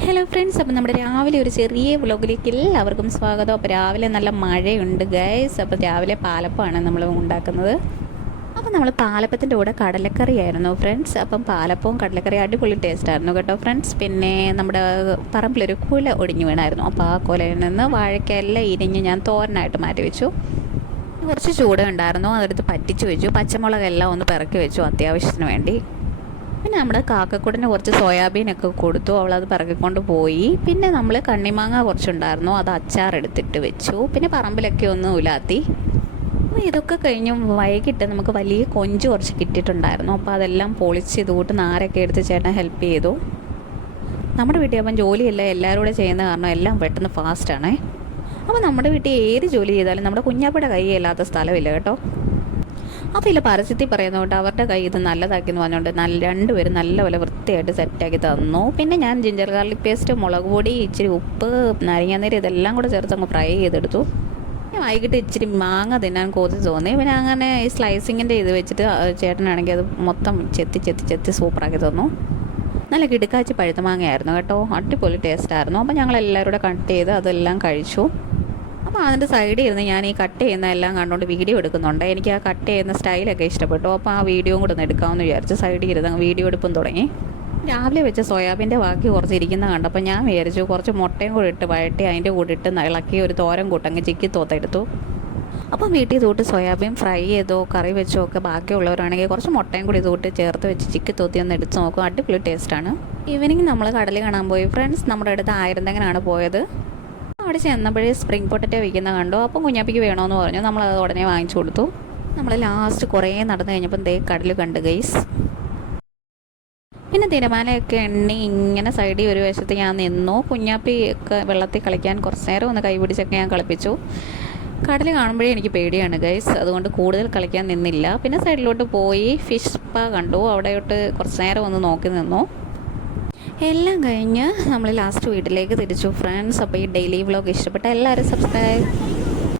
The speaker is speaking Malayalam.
ഹലോ ഫ്രണ്ട്സ് അപ്പോൾ നമ്മുടെ രാവിലെ ഒരു ചെറിയ വ്ലോഗിലേക്ക് എല്ലാവർക്കും സ്വാഗതം. അപ്പോൾ രാവിലെ നല്ല മഴയുണ്ട് ഗൈസ് അപ്പോൾ രാവിലെ പാലപ്പമാണ് നമ്മൾ ഉണ്ടാക്കുന്നത്. അപ്പോൾ നമ്മൾ പാലപ്പത്തിന്റെ കൂടെ കടലക്കറി ആയിരുന്നു ഫ്രണ്ട്സ് അപ്പം പാലപ്പവും കടലക്കറി അടിപൊളി ടേസ്റ്റ് ആയിരുന്നു കേട്ടോ ഫ്രണ്ട്സ് പിന്നെ നമ്മുടെ പറമ്പിലൊരു കുല ഒടിഞ്ഞു വീണായിരുന്നു. അപ്പോൾ ആ കുലയിൽ നിന്ന് വാഴയ്ക്കെല്ലാം ഇരിഞ്ഞ് ഞാൻ തോരനായിട്ട് മാറ്റി വെച്ചു. കുറച്ച് ചൂട് ഉണ്ടായിരുന്നു അതെടുത്ത് പറ്റിച്ചു വെച്ചു. പച്ചമുളകെല്ലാം ഒന്ന് പിറക്കി വെച്ചു അത്യാവശ്യത്തിന് വേണ്ടി. പിന്നെ നമ്മുടെ കാക്കക്കുടന് കുറച്ച് സോയാബീനൊക്കെ കൊടുത്തു. അവളത് പിറകിക്കൊണ്ട് പോയി. പിന്നെ നമ്മൾ കണ്ണിമാങ്ങ കുറച്ചുണ്ടായിരുന്നു. അത് അച്ചാർ അച്ചാറെടുത്തിട്ട് വെച്ചു. പിന്നെ പറമ്പിലൊക്കെ ഒന്ന് ഉലാത്തി. അപ്പോൾ ഇതൊക്കെ കഴിഞ്ഞ് വൈകിട്ട് നമുക്ക് വലിയ കൊഞ്ച് കുറച്ച് കിട്ടിയിട്ടുണ്ടായിരുന്നു. അപ്പോൾ അതെല്ലാം പൊളിച്ച് ഇതുകൂട്ട് നാരൊക്കെ എടുത്ത് ചേട്ടൻ ഹെൽപ്പ് ചെയ്തു. നമ്മുടെ വീട്ടിൽ അപ്പം ജോലിയല്ല എല്ലാവരും കൂടെ ചെയ്യുന്ന കാരണം എല്ലാം പെട്ടെന്ന് ഫാസ്റ്റാണേ അപ്പോൾ നമ്മുടെ വീട്ടിൽ ഏത് ജോലി ചെയ്താലും നമ്മുടെ കുഞ്ഞാപ്പയുടെ കൈ ഇല്ലാത്ത സ്ഥലമില്ല കേട്ടോ. അപ്പോൾ ഇല്ല പരസ്യത്തിൽ പറയുന്നതുകൊണ്ട് അവരുടെ കൈ ഇത് നല്ലതാക്കി എന്ന് പറഞ്ഞുകൊണ്ട് നല്ല രണ്ടുപേരും നല്ലപോലെ വൃത്തിയായിട്ട് സെറ്റാക്കി തന്നു. പിന്നെ ഞാൻ ജിഞ്ചർ ഗാർലിക് പേസ്റ്റ് മുളക് പൊടി ഇച്ചിരി ഉപ്പ് നാരങ്ങാനീര് ഇതെല്ലാം കൂടെ ചേർത്ത് അങ്ങ് ഫ്രൈ ചെയ്തെടുത്തു. വൈകിട്ട് ഇച്ചിരി മാങ്ങ തിന്നാൻ കൊതി തോന്നി. പിന്നെ അങ്ങനെ ഈ സ്ലൈസിങ്ങിന്റെ ഇത് വെച്ചിട്ട് ചേട്ടനാണെങ്കിൽ അത് മൊത്തം ചെത്തി ചെത്തി ചെത്തി സൂപ്പറാക്കി തന്നു. നല്ല കിടുക്കാച്ചി പഴുത്ത മാങ്ങയായിരുന്നു കേട്ടോ. അടിപൊളി ടേസ്റ്റായിരുന്നു അപ്പോൾ ഞങ്ങൾ എല്ലാവരും കൂടെ കട്ട് ചെയ്ത് അതെല്ലാം കഴിച്ചു. അപ്പോൾ അതിന്റെ സൈഡിൽ ഇരുന്ന് ഞാൻ ഈ കട്ട് ചെയ്യുന്ന എല്ലാം കണ്ടുകൊണ്ട് വീഡിയോ എടുക്കുന്നുണ്ട്. എനിക്ക് ആ കട്ട് ചെയ്യുന്ന സ്റ്റൈലൊക്കെ ഇഷ്ടപ്പെട്ടു. അപ്പോൾ ആ വീഡിയോയും കൂടെ ഒന്ന് എടുക്കാമെന്ന് വിചാരിച്ചു സൈഡിൽ ഇരുന്ന് വീഡിയോ എടുപ്പും തുടങ്ങി. രാവിലെ വെച്ച സോയാബീന്റെ ബാക്കി കുറച്ച് ഇരിക്കുന്ന കണ്ടപ്പോൾ ഞാൻ വിചാരിച്ചു കുറച്ച് മുട്ടയും കൂടി ഇട്ട് വഴട്ടി അതിന്റെ കൂടെ ഇട്ട് ഇളക്കി ഒരു തോരൻ കൂട്ടങ്ങ് ചിക്കി തോത്തെടുത്തു അപ്പം വീട്ടിൽ തൂട്ട് സോയാബീൻ ഫ്രൈ ചെയ്തോ കറി വെച്ചോ ഒക്കെ ബാക്കിയുള്ളവരാണെങ്കിൽ കുറച്ച് മുട്ടയും കൂടി തൂട്ട് ചേർത്ത് വെച്ച് ചിക്കി തോത്തി ഒന്ന് എടുത്ത് നോക്കും. അടിപൊളി ടേസ്റ്റാണ് ഈവനിങ് നമ്മൾ കടൽ കാണാൻ പോയി. ഫ്രണ്ട്സ് നമ്മുടെ അടുത്ത് ആയിരന്തെങ്ങനാണ് പോയത്. അവിടെ ചെന്നപ്പോഴേ സ്പ്രിംഗ് പൊട്ടറ്റോ വിൽക്കുന്ന കണ്ടു. അപ്പം കുഞ്ഞാപ്പിക്ക് വേണമെന്ന് പറഞ്ഞു. നമ്മളത് ഉടനെ വാങ്ങിച്ചു കൊടുത്തു. നമ്മൾ ലാസ്റ്റ് കുറേ നടന്നു കഴിഞ്ഞപ്പം ദേ കടൽ കണ്ട് ഗൈസ് പിന്നെ തിരമാലയൊക്കെ എണ്ണി ഇങ്ങനെ സൈഡിൽ ഒരു വശത്ത് ഞാൻ നിന്നു. കുഞ്ഞാപ്പി ഒക്കെ വെള്ളത്തിൽ കളിക്കാൻ കുറച്ച് നേരം ഒന്ന് കൈപിടിച്ചൊക്കെ ഞാൻ കളിപ്പിച്ചു. കടൽ കാണുമ്പോഴേ എനിക്ക് പേടിയാണ് ഗൈസ് അതുകൊണ്ട് കൂടുതൽ കളിക്കാൻ നിന്നില്ല. പിന്നെ സൈഡിലോട്ട് പോയി ഫിഷ് പാ കണ്ടു. അവിടെയോട്ട് കുറച്ച് നേരം ഒന്ന് നോക്കി നിന്നു. എല്ലാം കഴിഞ്ഞ് നമ്മൾ ലാസ്റ്റ് വീട്ടിലേക്ക് തിരിച്ചു. ഫ്രണ്ട്സ് അപ്പോൾ ഈ ഡെയിലി വ്ലോഗ് ഇഷ്ടപ്പെട്ട എല്ലാവരും സബ്സ്ക്രൈബ്